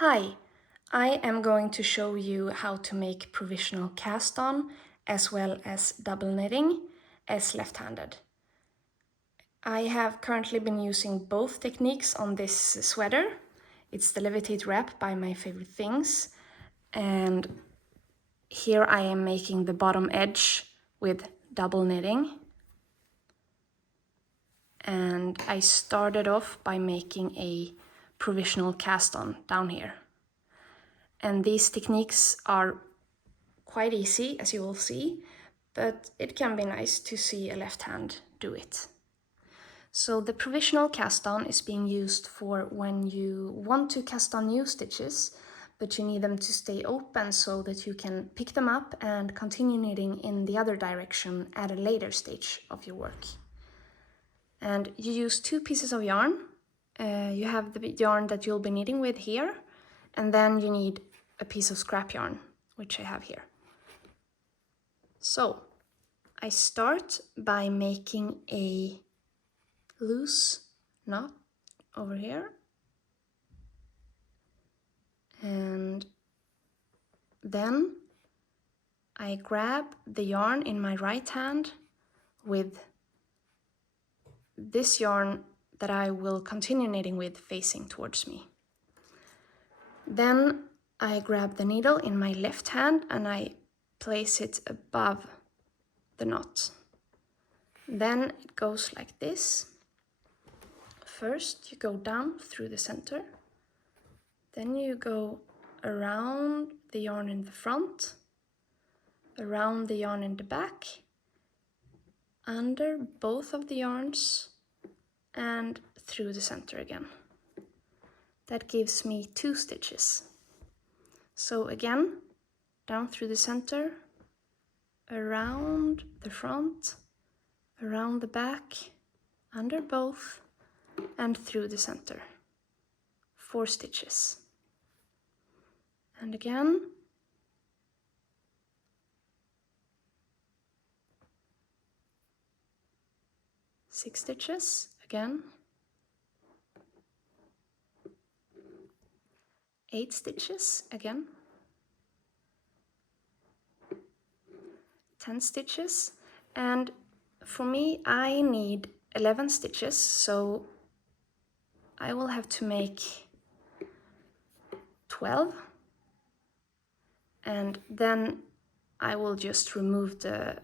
Hi, I am going to show you how to make provisional cast on as well as double knitting as left-handed. I have currently been using both techniques on this sweater. It's the Levitate wrap by My Favorite Things, and here I am making the bottom edge with double knitting. And I started off by making a provisional cast on down here. And these techniques are quite easy, as you will see, but it can be nice to see a left hand do it. So the provisional cast on is being used for when you want to cast on new stitches, but you need them to stay open so that you can pick them up and continue knitting in the other direction at a later stage of your work. And you use 2 pieces of yarn. You have the yarn that you'll be knitting with here, and then you need a piece of scrap yarn, which I have here. So I start by making a loose knot over here, and then I grab the yarn in my right hand with this yarn that I will continue knitting with facing towards me. Then I grab the needle in my left hand and I place it above the knot. Then it goes like this. First you go down through the center, then you go around the yarn in the front, around the yarn in the back, under both of the yarns, and through the center again. That gives me 2 stitches. So again, down through the center, around the front, around the back, under both, and through the center. 4 stitches. And again, six stitches, again, 8 stitches, again, 10 stitches, and for me I need 11 stitches, so I will have to make 12, and then I will just remove the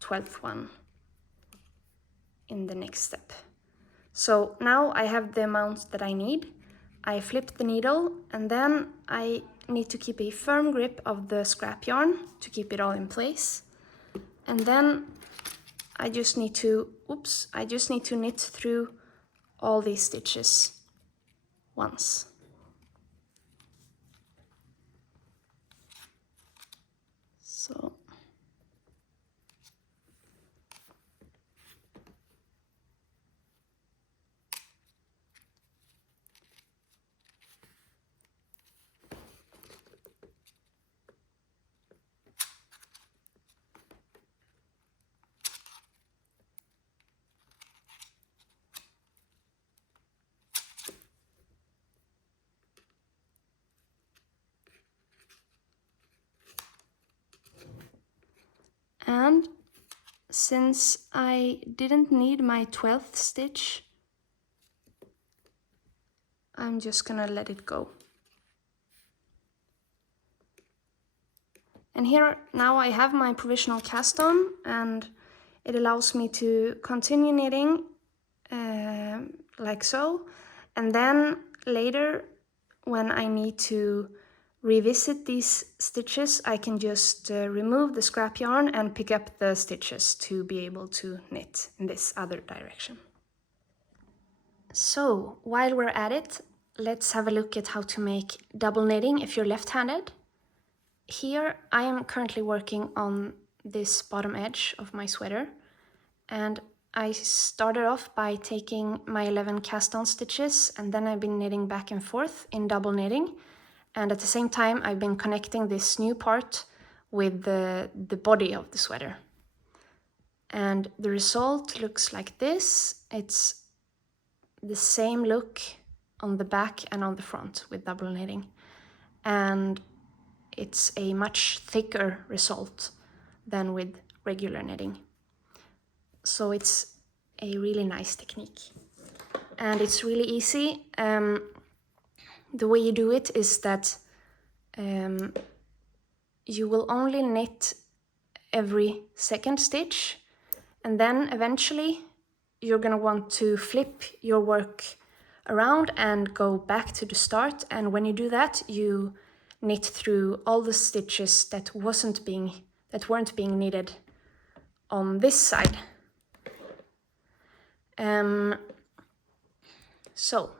12th one in the next step. So now I have the amount that I need. I flip the needle, and then I need to keep a firm grip of the scrap yarn to keep it all in place. And then I just need to knit through all these stitches once. So and since I didn't need my 12th stitch, I'm just gonna let it go. And here now I have my provisional cast on, and it allows me to continue knitting like so, and then later when I need to revisit these stitches, I can just remove the scrap yarn and pick up the stitches to be able to knit in this other direction. So while we're at it, let's have a look at how to make double knitting if you're left-handed. Here I am currently working on this bottom edge of my sweater, and I started off by taking my 11 cast on stitches, and then I've been knitting back and forth in double knitting, and at the same time I've been connecting this new part with the body of the sweater. And the result looks like this. It's the same look on the back and on the front with double knitting. And it's a much thicker result than with regular knitting. So it's a really nice technique. And it's really easy. The way you do it is that you will only knit every second stitch, and then eventually you're gonna want to flip your work around and go back to the start. And when you do that, you knit through all the stitches that weren't being knitted on this side. So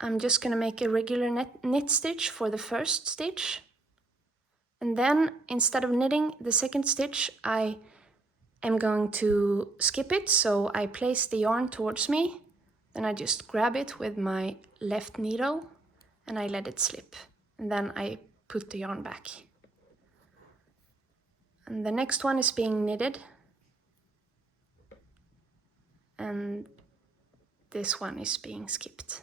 I'm just gonna make a regular knit stitch for the first stitch, and then instead of knitting the second stitch, I am going to skip it. So I place the yarn towards me, then I just grab it with my left needle and I let it slip, and then I put the yarn back. And the next one is being knitted, and this one is being skipped.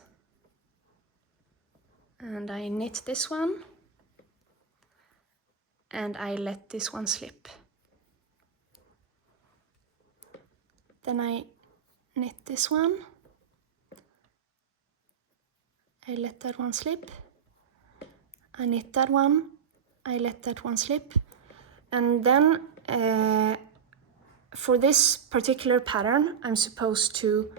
And I knit this one, and I let this one slip. Then I knit this one, I let that one slip, I knit that one, I let that one slip, and then for this particular pattern I'm supposed to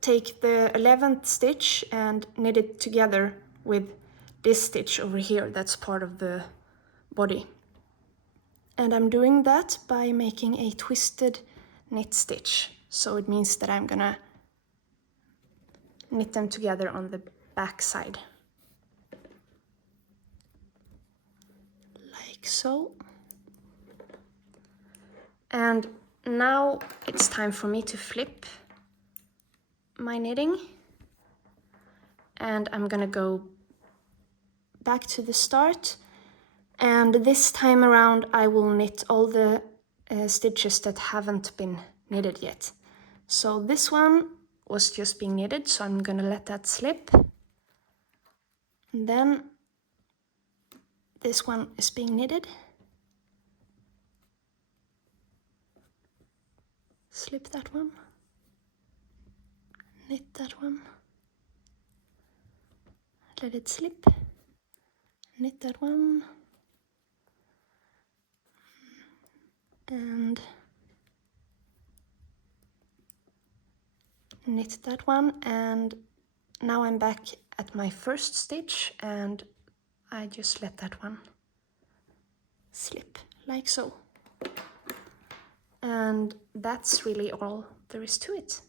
take the 11th stitch and knit it together with this stitch over here that's part of the body. And I'm doing that by making a twisted knit stitch. So it means that I'm gonna knit them together on the back side. Like so. And now it's time for me to flip my knitting, and I'm gonna go back to the start, and this time around I will knit all the stitches that haven't been knitted yet. So this one was just being knitted, so I'm gonna let that slip, and then this one is being knitted, slip that one, knit that one, let it slip, knit that one, and knit that one. And now I'm back at my first stitch, and I just let that one slip, like so. And that's really all there is to it.